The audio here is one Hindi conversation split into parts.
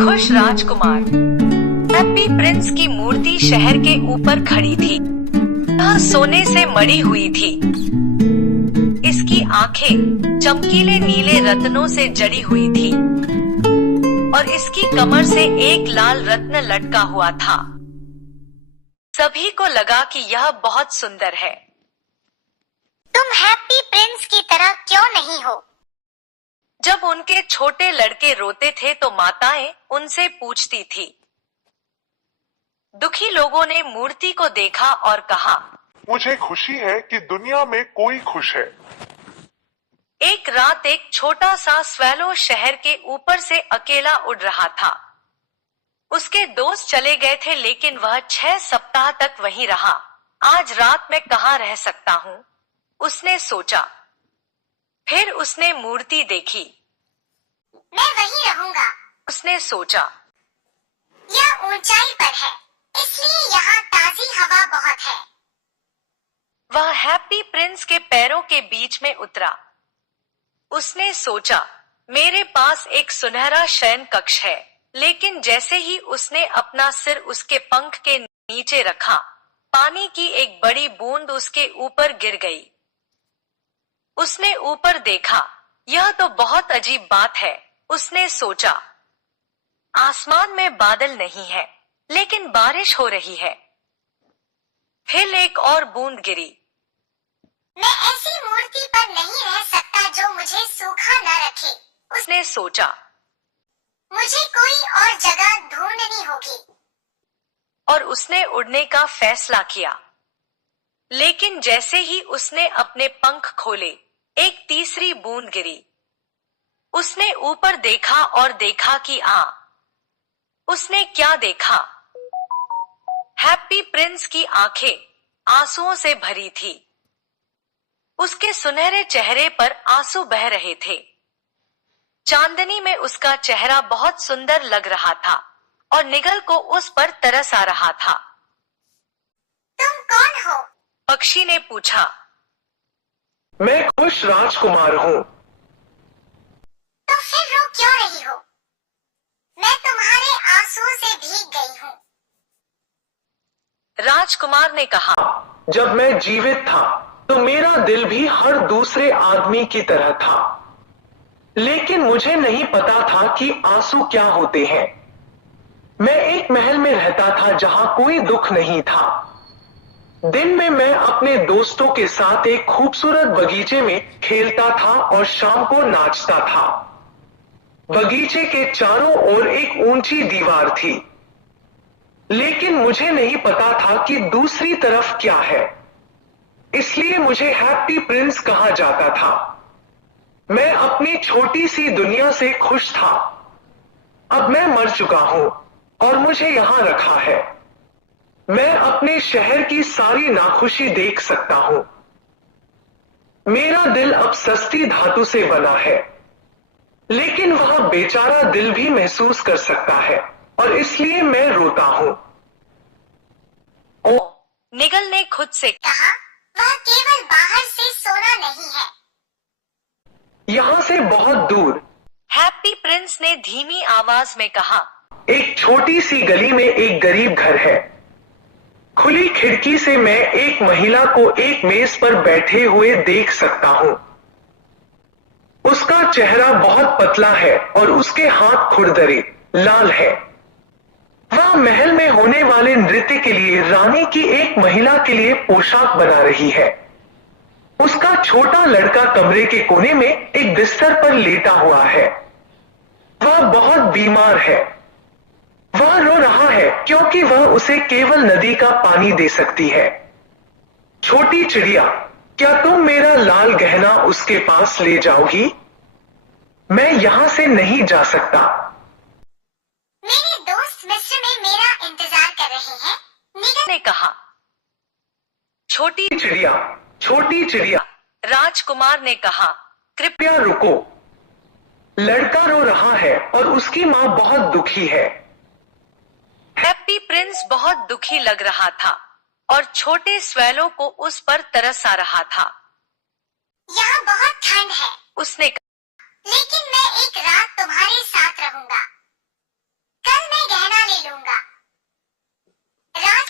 खुश राजकुमार। हैप्पी प्रिंस की मूर्ति शहर के ऊपर खड़ी थी। यह सोने से मढ़ी हुई थी। इसकी आंखें चमकीले नीले रत्नों से जड़ी हुई थी और इसकी कमर से एक लाल रत्न लटका हुआ था। सभी को लगा कि यह बहुत सुंदर है। तुम हैप्पी प्रिंस की तरह क्यों नहीं हो? जब उनके छोटे लड़के रोते थे तो माताएं उनसे पूछती थी। दुखी लोगों ने मूर्ति को देखा और कहा, मुझे खुशी है कि दुनिया में कोई खुश है। एक रात एक छोटा सा स्वेलो शहर के ऊपर से अकेला उड़ रहा था। उसके दोस्त चले गए थे लेकिन वह 6 सप्ताह तक वहीं रहा। आज रात मैं कहाँ रह सकता हूँ, उसने सोचा। फिर उसने मूर्ति देखी। मैं वहीं रहूंगा, उसने सोचा। यह ऊंचाई पर है, इसलिए यहाँ ताजी हवा बहुत है। वह हैप्पी प्रिंस के पैरों के बीच में उतरा। उसने सोचा, मेरे पास एक सुनहरा शयन कक्ष है। लेकिन जैसे ही उसने अपना सिर उसके पंख के नीचे रखा, पानी की एक बड़ी बूंद उसके ऊपर गिर गई। उसने ऊपर देखा। यह तो बहुत अजीब बात है, उसने सोचा। आसमान में बादल नहीं है, लेकिन बारिश हो रही है। फिर एक और बूंद गिरी। मैं ऐसी मूर्ति पर नहीं रह सकता जो मुझे सूखा न रखे, उसने सोचा। मुझे कोई और जगह ढूंढनी होगी। और उसने उड़ने का फैसला किया। लेकिन जैसे ही उसने अपने पंख खोले, एक तीसरी बूंद गिरी। उसने ऊपर देखा और देखा कि उसने क्या देखा? हैप्पी प्रिंस की आंखें आंसुओं से भरी थी। उसके सुनहरे चेहरे पर आंसू बह रहे थे। चांदनी में उसका चेहरा बहुत सुंदर लग रहा था और निगल को उस पर तरस आ रहा था। तुम कौन हो? पक्षी ने पूछा। मैं खुश राजकुमार हूँ। तो फिर रो क्यों रही हो? मैं तुम्हारे आंसुओं से भीग गई हूँ। राजकुमार ने कहा, जब मैं जीवित था तो मेरा दिल भी हर दूसरे आदमी की तरह था, लेकिन मुझे नहीं पता था कि आंसू क्या होते हैं। मैं एक महल में रहता था जहां कोई दुख नहीं था। दिन में मैं अपने दोस्तों के साथ एक खूबसूरत बगीचे में खेलता था और शाम को नाचता था। बगीचे के चारों ओर एक ऊंची दीवार थी, लेकिन मुझे नहीं पता था कि दूसरी तरफ क्या है। इसलिए मुझे हैप्पी प्रिंस कहा जाता था। मैं अपनी छोटी सी दुनिया से खुश था। अब मैं मर चुका हूं और मुझे यहां रखा है। मैं अपने शहर की सारी नाखुशी देख सकता हूं। मेरा दिल अब सस्ती धातु से बना है, लेकिन वह बेचारा दिल भी महसूस कर सकता है और इसलिए मैं रोता हूं। निगल ने खुद से कहा, वह केवल बाहर से सोना नहीं है। यहां से बहुत दूर, हैप्पी प्रिंस ने धीमी आवाज में कहा, एक छोटी सी गली में एक गरीब घर है। खुली खिड़की से मैं एक महिला को एक मेज पर बैठे हुए देख सकता हूं। उसका चेहरा बहुत पतला है और उसके हाथ खुरदरे लाल है। वह महल में होने वाले नृत्य के लिए रानी की एक महिला के लिए पोशाक बना रही है। उसका छोटा लड़का कमरे के कोने में एक बिस्तर पर लेटा हुआ है। वह बहुत बीमार है। वह रो रहा है क्योंकि वह उसे केवल नदी का पानी दे सकती है। छोटी चिड़िया, क्या तुम मेरा लाल गहना उसके पास ले जाओगी? मैं यहां से नहीं जा सकता। मेरे दोस्त मिस्र में मेरा इंतजार कर रहे हैं, निगल ने कहा। छोटी छोटी चिड़िया, राजकुमार ने कहा, कृपया रुको। लड़का रो रहा है और उसकी मां बहुत दुखी है। हैप्पी प्रिंस बहुत दुखी लग रहा था और छोटे स्वेलो को उस पर तरस आ रहा था। यहाँ बहुत ठंड है, उसने लेकिन मैं एक रात तुम्हारे साथ रहूंगा।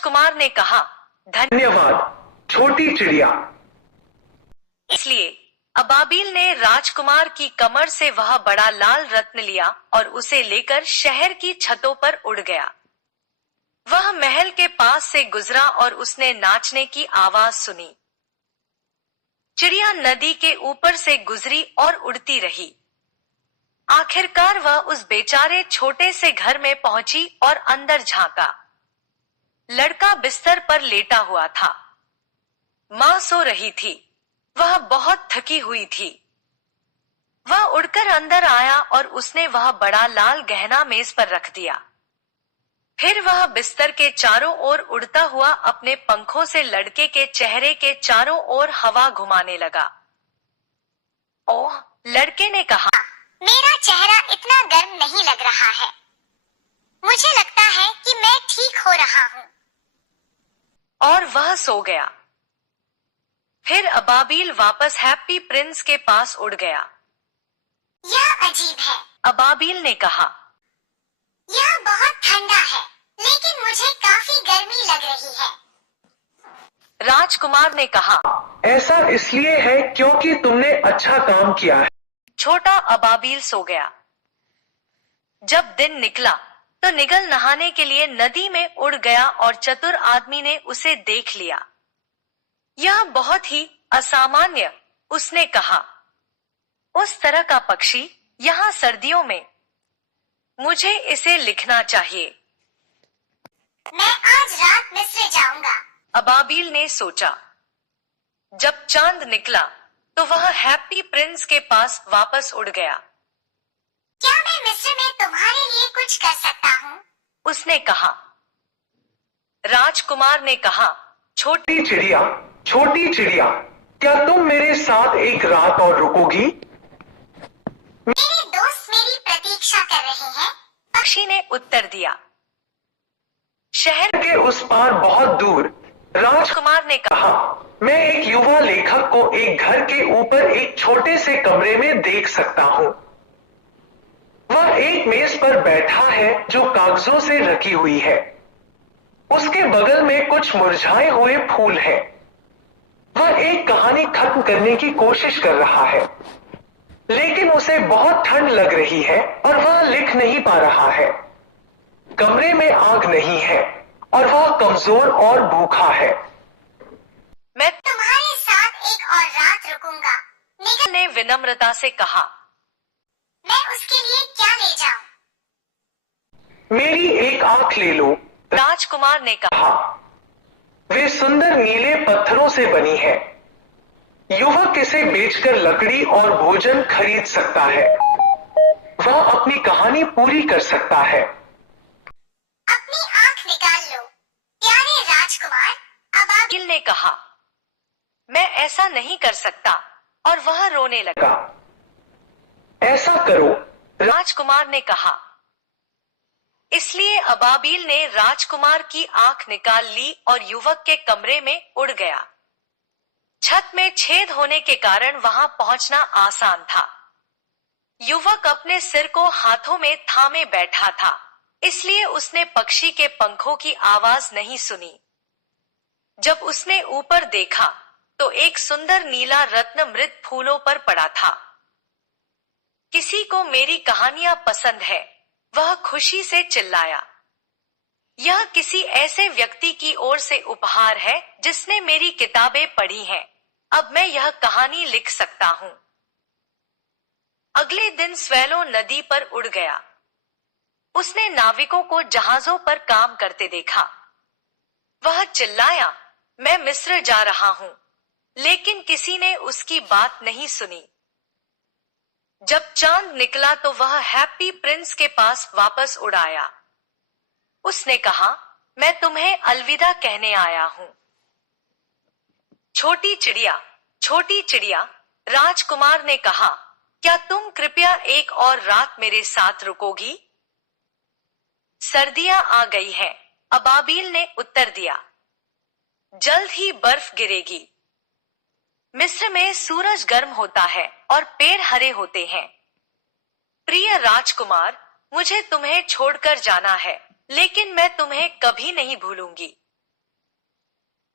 राजकुमार ने कहा, धन्यवाद छोटी चिड़िया। इसलिए अबाबिल ने राजकुमार की कमर से वह बड़ा लाल रत्न लिया और उसे लेकर शहर की छतों पर उड़ गया। वह महल के पास से गुजरा और उसने नाचने की आवाज सुनी। चिड़िया नदी के ऊपर से गुजरी और उड़ती रही। आखिरकार वह उस बेचारे छोटे से घर में पहुंची और अंदर झांका। लड़का बिस्तर पर लेटा हुआ था। मां सो रही थी। वह बहुत थकी हुई थी। वह उड़कर अंदर आया और उसने वह बड़ा लाल गहना मेज पर रख दिया। फिर वह बिस्तर के चारों ओर उड़ता हुआ अपने पंखों से लड़के के चेहरे के चारों ओर हवा घुमाने लगा। ओह, लड़के ने कहा, मेरा चेहरा इतना गर्म नहीं लग रहा है। मुझे लगता है कि मैं ठीक हो रहा हूँ। और वह सो गया। फिर अबाबिल वापस हैप्पी प्रिंस के पास उड़ गया। यह अजीब है। अबाबिल ने कहा, यह बहुत ठंडा है, लेकिन मुझे काफी गर्मी लग रही है। राजकुमार ने कहा, ऐसा इसलिए है क्योंकि तुमने अच्छा काम किया है। छोटा अबाबिल सो गया। जब दिन निकला तो निगल नहाने के लिए नदी में उड़ गया और चतुर आदमी ने उसे देख लिया। यह बहुत ही असामान्य, उसने कहा। उस तरह का पक्षी यहाँ सर्दियों में, मुझे इसे लिखना चाहिए। मैं आज रात मिस्र जाऊंगा। अबाबिल ने सोचा। जब चांद निकला तो वह हैप्पी प्रिंस के पास वापस उड़ गया। क्या मैं मिस्र में तुम्हारे लिए कुछ कर सकता हूँ? उसने कहा। राजकुमार ने कहा, छोटी चिड़िया, क्या तुम मेरे साथ एक रात और रुकोगी? मेरे दोस्त मेरी प्रतीक्षा कर रहे हैं। पक्षी ने उत्तर दिया। शहर के उस पार बहुत दूर राजकुमार ने कहा, मैं एक युवा लेखक को एक घर के ऊपर एक छोटे से कमरे में देख सकता हूँ। वह एक मेज पर बैठा है जो कागजों से रखी हुई है। उसके बगल में कुछ मुरझाए हुए फूल हैं। वह एक कहानी खत्म करने की कोशिश कर रहा है, लेकिन उसे बहुत ठंड लग रही है और वह लिख नहीं पा रहा है। कमरे में आग नहीं है और वह कमजोर और भूखा है। मैं तुम्हारे साथ एक और रात रुकूंगा। निगल ने विनम्रता से कहा। मैं उसके लिए क्या ले जाऊं? मेरी एक आंख ले लो, राजकुमार ने कहा। वे सुंदर नीले पत्थरों से बनी है। युवक इसे बेचकर लकड़ी और भोजन खरीद सकता है। वह अपनी कहानी पूरी कर सकता है। अपनी आंख निकाल लो, प्यारे राजकुमार। अबाबिल ने कहा, मैं ऐसा नहीं कर सकता, और वह रोने लगा। ऐसा करो, राजकुमार ने कहा। इसलिए अबाबिल ने राजकुमार की आंख निकाल ली और युवक के कमरे में उड़ गया। छत में छेद होने के कारण वहां पहुंचना आसान था। युवक अपने सिर को हाथों में थामे बैठा था, इसलिए उसने पक्षी के पंखों की आवाज नहीं सुनी। जब उसने ऊपर देखा तो एक सुंदर नीला रत्न मृत फूलों पर पड़ा था। किसी को मेरी कहानियां पसंद है, वह खुशी से चिल्लाया। यह किसी ऐसे व्यक्ति की ओर से उपहार है जिसने मेरी किताबें पढ़ी हैं। अब मैं यह कहानी लिख सकता हूँ। अगले दिन स्वैलो नदी पर उड़ गया। उसने नाविकों को जहाजों पर काम करते देखा। वह चिल्लाया, मैं मिस्र जा रहा हूँ, लेकिन किसी ने उसकी बात नहीं सुनी। जब चांद निकला तो वह हैप्पी प्रिंस के पास वापस उड़ आया। उसने कहा, मैं तुम्हें अलविदा कहने आया हूँ। छोटी चिड़िया, राजकुमार ने कहा, क्या तुम कृपया एक और रात मेरे साथ रुकोगी? सर्दियां आ गई हैं, अबाबिल ने उत्तर दिया। जल्द ही बर्फ गिरेगी। मिस्र में सूरज गर्म होता है और पेड़ हरे होते हैं। प्रिय राजकुमार, मुझे तुम्हें छोड़कर जाना है, लेकिन मैं तुम्हें कभी नहीं भूलूंगी।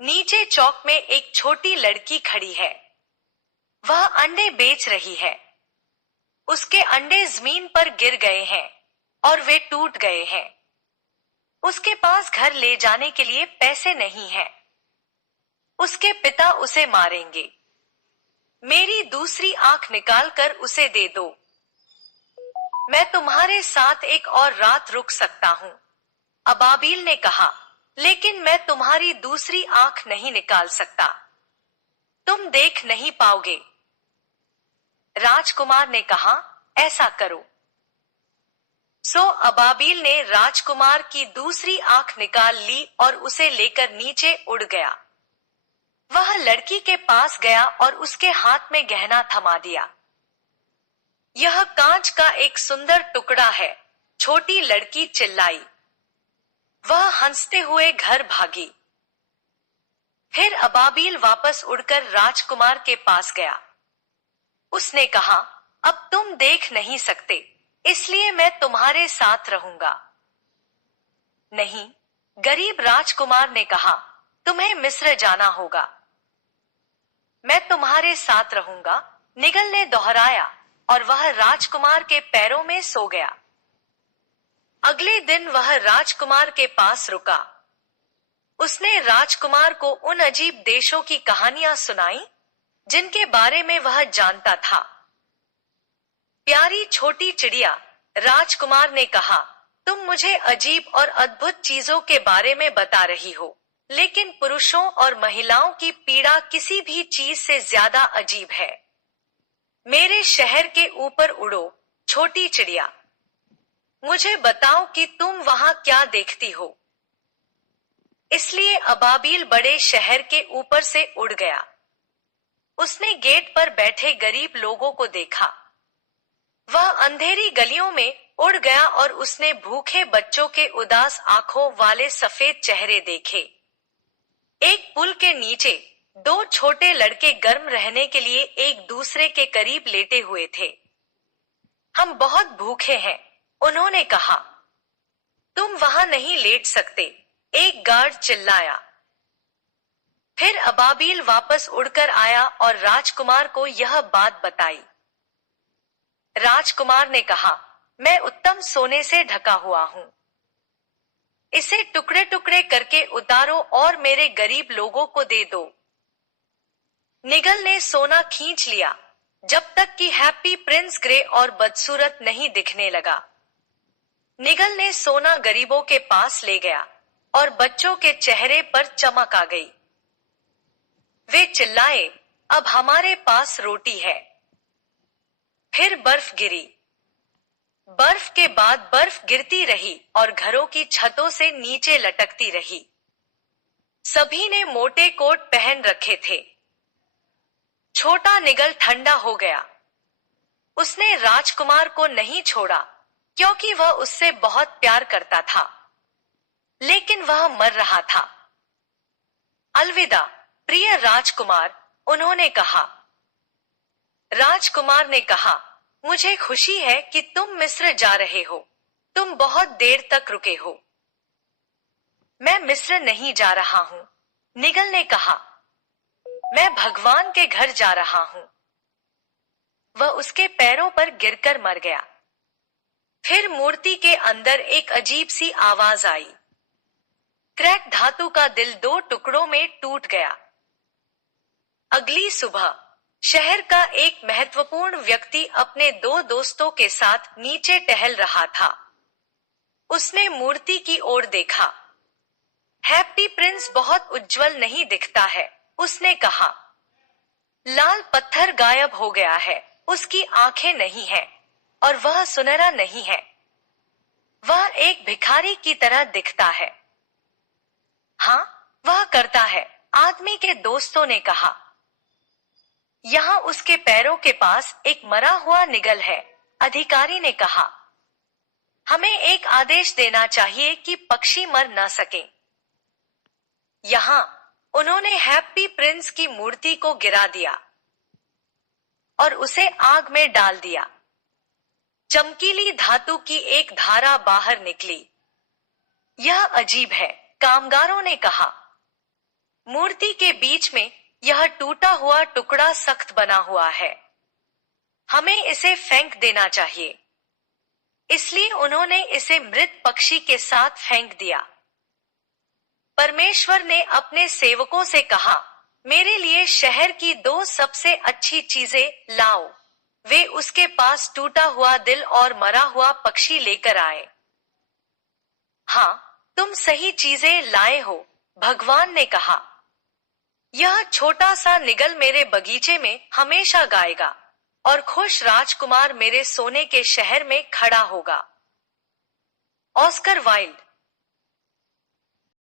नीचे चौक में एक छोटी लड़की खड़ी है। वह अंडे बेच रही है। उसके अंडे जमीन पर गिर गए हैं और वे टूट गए हैं। उसके पास घर ले जाने के लिए पैसे नहीं हैं। उसके पिता उसे मारेंगे। मेरी दूसरी आंख निकालकर उसे दे दो। मैं तुम्हारे साथ एक और रात रुक सकता हूँ, अबाबील ने कहा, लेकिन मैं तुम्हारी दूसरी आंख नहीं निकाल सकता। तुम देख नहीं पाओगे। राजकुमार ने कहा, ऐसा करो। सो अबाबील ने राजकुमार की दूसरी आंख निकाल ली और उसे लेकर नीचे उड़ गया। वह लड़की के पास गया और उसके हाथ में गहना थमा दिया। यह कांच का एक सुंदर टुकड़ा है, छोटी लड़की चिल्लाई। वह हंसते हुए घर भागी। फिर अबाबील वापस उड़कर राजकुमार के पास गया। उसने कहा, अब तुम देख नहीं सकते, इसलिए मैं तुम्हारे साथ रहूंगा। नहीं, गरीब राजकुमार ने कहा, तुम्हें मिस्र जाना होगा। मैं तुम्हारे साथ रहूंगा, निगल ने दोहराया और वह राजकुमार के पैरों में सो गया। अगले दिन वह राजकुमार के पास रुका। उसने राजकुमार को उन अजीब देशों की कहानियां सुनाई जिनके बारे में वह जानता था। प्यारी छोटी चिड़िया, राजकुमार ने कहा, तुम मुझे अजीब और अद्भुत चीजों के बारे में बता रही हो, लेकिन पुरुषों और महिलाओं की पीड़ा किसी भी चीज से ज्यादा अजीब है। मेरे शहर के ऊपर उड़ो, छोटी चिड़िया। मुझे बताओ कि तुम वहां क्या देखती हो। इसलिए अबाबील बड़े शहर के ऊपर से उड़ गया। उसने गेट पर बैठे गरीब लोगों को देखा। वह अंधेरी गलियों में उड़ गया और उसने भूखे बच्चों के उदास आंखों वाले सफेद चेहरे देखे। एक पुल के नीचे दो छोटे लड़के गर्म रहने के लिए एक दूसरे के करीब लेटे हुए थे। हम बहुत भूखे हैं, उन्होंने कहा। तुम वहां नहीं लेट सकते, एक गार्ड चिल्लाया। फिर अबाबील वापस उड़कर आया और राजकुमार को यह बात बताई। राजकुमार ने कहा, मैं उत्तम सोने से ढका हुआ हूं। इसे टुकड़े टुकड़े करके उतारो और मेरे गरीब लोगों को दे दो। निगल ने सोना खींच लिया जब तक कि हैप्पी प्रिंस ग्रे और बदसूरत नहीं दिखने लगा। निगल ने सोना गरीबों के पास ले गया और बच्चों के चेहरे पर चमक आ गई। वे चिल्लाए, अब हमारे पास रोटी है। फिर बर्फ गिरी। बर्फ के बाद बर्फ गिरती रही और घरों की छतों से नीचे लटकती रही। सभी ने मोटे कोट पहन रखे थे। छोटा निगल ठंडा हो गया। उसने राजकुमार को नहीं छोड़ा क्योंकि वह उससे बहुत प्यार करता था, लेकिन वह मर रहा था। अलविदा प्रिय राजकुमार, उन्होंने कहा। राजकुमार ने कहा, मुझे खुशी है कि तुम मिस्र जा रहे हो। तुम बहुत देर तक रुके हो। मैं मिस्र नहीं जा रहा हूं, निगल ने कहा। मैं भगवान के घर जा रहा हूं। वह उसके पैरों पर गिरकर मर गया। फिर मूर्ति के अंदर एक अजीब सी आवाज आई। क्रैक धातु का दिल दो टुकड़ों में टूट गया। अगली सुबह शहर का एक महत्वपूर्ण व्यक्ति अपने दो दोस्तों के साथ नीचे टहल रहा था। उसने मूर्ति की ओर देखा। हैप्पी प्रिंस बहुत उज्जवल नहीं दिखता है, उसने कहा। लाल पत्थर गायब हो गया है, उसकी आंखें नहीं हैं और वह सुनहरा नहीं है। वह एक भिखारी की तरह दिखता है। हाँ, वह करता है, आदमी के दोस्तों ने कहा। यहाँ उसके पैरों के पास एक मरा हुआ निगल है, अधिकारी ने कहा। हमें एक आदेश देना चाहिए कि पक्षी मर न सके। यहाँ उन्होंने हैप्पी प्रिंस की मूर्ति को गिरा दिया और उसे आग में डाल दिया। चमकीली धातु की एक धारा बाहर निकली। यह अजीब है, कामगारों ने कहा। मूर्ति के बीच में यह टूटा हुआ टुकड़ा सख्त बना हुआ है। हमें इसे फेंक देना चाहिए। इसलिए उन्होंने इसे मृत पक्षी के साथ फेंक दिया। परमेश्वर ने अपने सेवकों से कहा, मेरे लिए शहर की 2 सबसे अच्छी चीजें लाओ। वे उसके पास टूटा हुआ दिल और मरा हुआ पक्षी लेकर आए। हाँ, तुम सही चीजें लाए हो, भगवान ने कहा। यह छोटा सा निगल मेरे बगीचे में हमेशा गाएगा और खुश राजकुमार मेरे सोने के शहर में खड़ा होगा। Oscar Wilde.